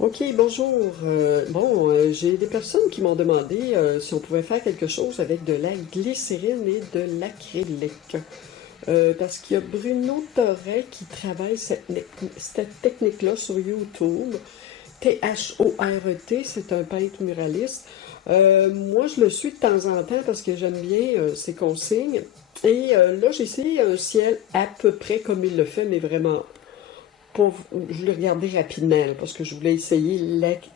Ok, bonjour. J'ai des personnes qui m'ont demandé si on pouvait faire quelque chose avec de la glycérine et de l'acrylique. Parce qu'il y a Bruno Torret qui travaille cette technique-là sur YouTube. Thort, c'est un peintre muraliste. Moi, je le suis de temps en temps parce que j'aime bien ses consignes. Et là, j'ai essayé un ciel à peu près comme il le fait, mais vraiment je l'ai regardé rapidement là, parce que je voulais essayer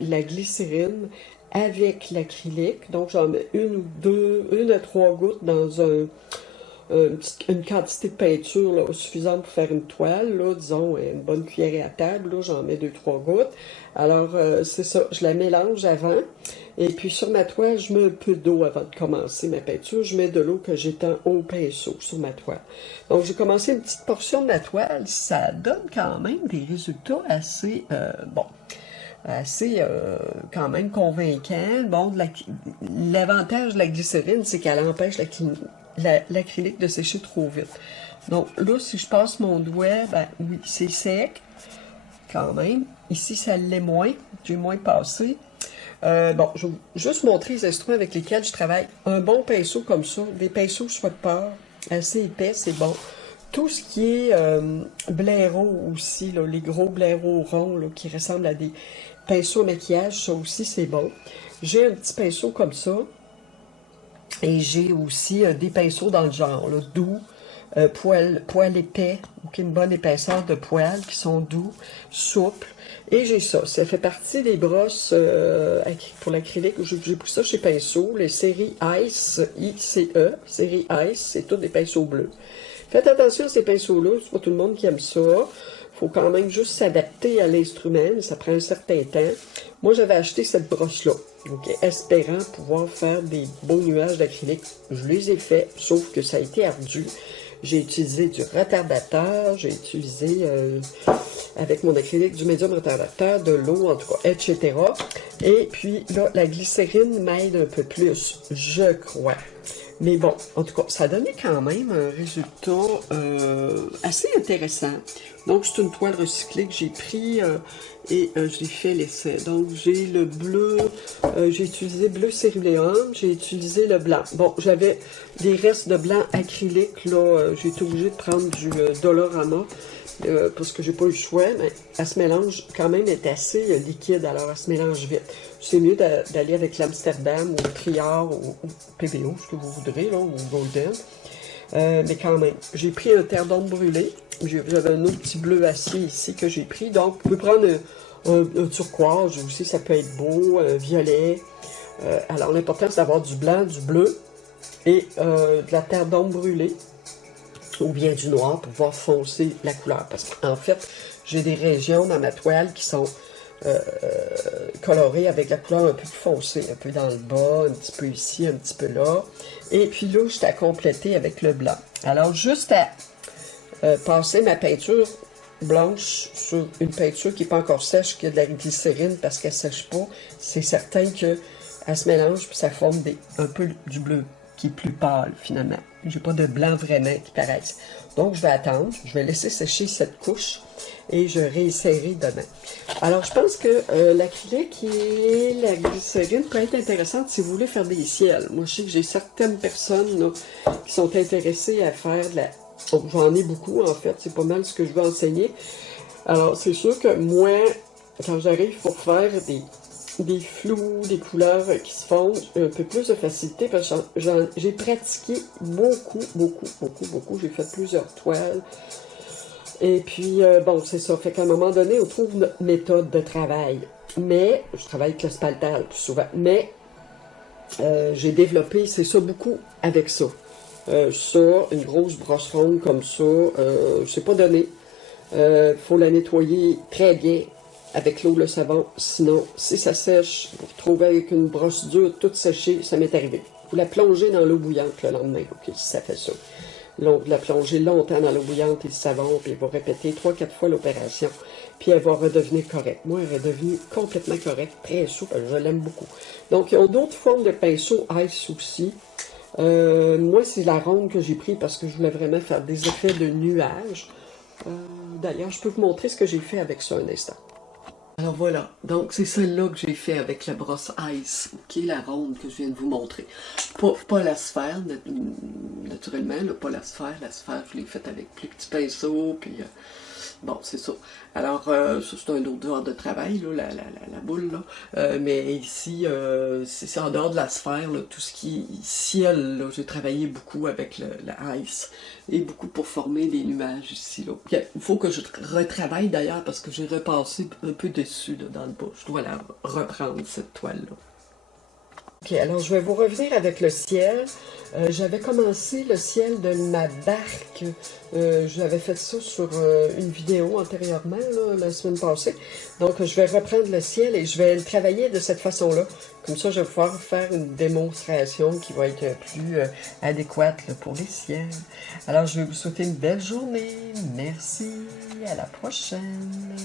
la glycérine avec l'acrylique. Donc j'en mets une ou deux, une à trois gouttes dans une quantité de peinture là, suffisante pour faire une toile. Là, disons une bonne cuillerée à table. Là, j'en mets deux, trois gouttes. Alors c'est ça, je la mélange avant. Et puis sur ma toile, je mets un peu d'eau avant de commencer ma peinture. Je mets de l'eau que j'étends au pinceau sur ma toile. Donc j'ai commencé une petite portion de ma toile. Ça donne quand même des résultats assez assez quand même convaincants. Bon, l'avantage de la glycérine, c'est qu'elle empêche l'acrylique de sécher trop vite. Donc là, si je passe mon doigt, ben oui, c'est sec quand même. Ici, ça l'est moins. J'ai moins passé. Je vais juste montrer les instruments avec lesquels je travaille. Un bon pinceau comme ça, des pinceaux soit de peur, assez épais, c'est bon. Tout ce qui est blaireau aussi, là, les gros blaireaux ronds là, qui ressemblent à des pinceaux à maquillage, ça aussi c'est bon. J'ai un petit pinceau comme ça. Et j'ai aussi des pinceaux dans le genre, là, doux, poil épais, ou qui une bonne épaisseur de poils, qui sont doux, souples. Et j'ai ça. Ça fait partie des brosses pour l'acrylique. J'ai pris ça chez Pinceau, les séries Ice, ICE, série Ice, c'est tous des pinceaux bleus. Faites attention à ces pinceaux-là, c'est pas tout le monde qui aime ça. Faut quand même juste s'adapter à l'instrument, ça prend un certain temps. Moi, j'avais acheté cette brosse-là, donc espérant pouvoir faire des beaux nuages d'acrylique. Je les ai faits, sauf que ça a été ardu. J'ai utilisé du retardateur, j'ai utilisé avec mon acrylique du médium retardateur, de l'eau en tout cas, etc. Et puis là, la glycérine m'aide un peu plus, je crois. Mais bon, en tout cas, ça a donné quand même un résultat assez intéressant. Donc, c'est une toile recyclée que j'ai pris et je l'ai fait l'essai. Donc, j'ai le bleu, j'ai utilisé bleu céruléum, j'ai utilisé le blanc. Bon, j'avais des restes de blanc acrylique, là, j'ai été obligée de prendre du Dollarama parce que j'ai pas eu le choix, mais elle se mélange quand même, est assez liquide, alors elle se mélange vite. C'est mieux d'aller avec l'Amsterdam ou le Triard ou PBO, ce que vous voudrez, là, ou Golden. Mais quand même, j'ai pris un terre d'ombre brûlé. J'avais un autre petit bleu acier ici que j'ai pris. Donc, vous pouvez prendre un turquoise aussi, ça peut être beau, un violet. Alors, l'important, c'est d'avoir du blanc, du bleu et de la terre d'ombre brûlée ou bien du noir pour pouvoir foncer la couleur. Parce qu'en fait, j'ai des régions dans ma toile qui sont colorées avec la couleur un peu plus foncée, un peu dans le bas, un petit peu ici, un petit peu là. Et puis là, je t'ai complété avec le blanc. Alors, juste à passer ma peinture blanche sur une peinture qui n'est pas encore sèche, qui a de la glycérine parce qu'elle ne sèche pas, c'est certain qu'elle se mélange puis ça forme un peu du bleu qui est plus pâle finalement. J'ai pas de blanc vraiment qui paraisse. Donc je vais attendre, je vais laisser sécher cette couche et je réessayerai demain. Alors je pense que l'acrylique et la glycérine peut être intéressante si vous voulez faire des ciels. Moi je sais que j'ai certaines personnes là, qui sont intéressées à faire de la... Oh, j'en ai beaucoup en fait, c'est pas mal ce que je veux enseigner. Alors c'est sûr que moi, quand j'arrive pour faire des flous, des couleurs qui se fondent, un peu plus de facilité parce que j'ai pratiqué beaucoup. J'ai fait plusieurs toiles. Et puis, bon, c'est ça. Fait qu'à un moment donné, on trouve notre méthode de travail. Mais, je travaille avec le spaltal plus souvent. Mais, j'ai développé, c'est ça, beaucoup avec ça. Ça, une grosse brosse ronde comme ça, c'est pas donné. Faut la nettoyer très bien avec l'eau, le savon. Sinon, si ça sèche, vous retrouvez avec une brosse dure toute séchée, ça m'est arrivé. Vous la plongez dans l'eau bouillante le lendemain, ok, si ça fait ça. Vous la plongez longtemps dans l'eau bouillante et le savon, puis vous répétez 3-4 fois l'opération, puis elle va redevenir correcte. Moi, elle est redevenue complètement correcte, très souple, je l'aime beaucoup. Donc, il y a d'autres formes de pinceaux Ice aussi. Moi, c'est la ronde que j'ai pris parce que je voulais vraiment faire des effets de nuages. D'ailleurs, je peux vous montrer ce que j'ai fait avec ça un instant. Alors voilà, donc c'est celle-là que j'ai fait avec la brosse Ice, qui est la ronde que je viens de vous montrer. Pas la sphère, naturellement, là, pas la sphère je l'ai faite avec plus petit pinceau, puis bon, c'est ça. Alors, ça c'est un autre genre de travail, là, la boule, là. Mais ici, c'est en dehors de la sphère, là, tout ce qui est ciel, là, j'ai travaillé beaucoup avec la Ice, et beaucoup pour former des nuages ici, là. Puis, il faut que je retravaille d'ailleurs, parce que j'ai repassé un peu dessus, là, dans le bas. Je dois la reprendre, cette toile-là. Ok, alors je vais vous revenir avec le ciel. J'avais commencé le ciel de ma barque. J'avais fait ça sur une vidéo antérieurement, là, la semaine passée. Donc je vais reprendre le ciel et je vais le travailler de cette façon-là. Comme ça, je vais pouvoir faire une démonstration qui va être plus adéquate là, pour les ciels. Alors je vais vous souhaiter une belle journée. Merci, à la prochaine.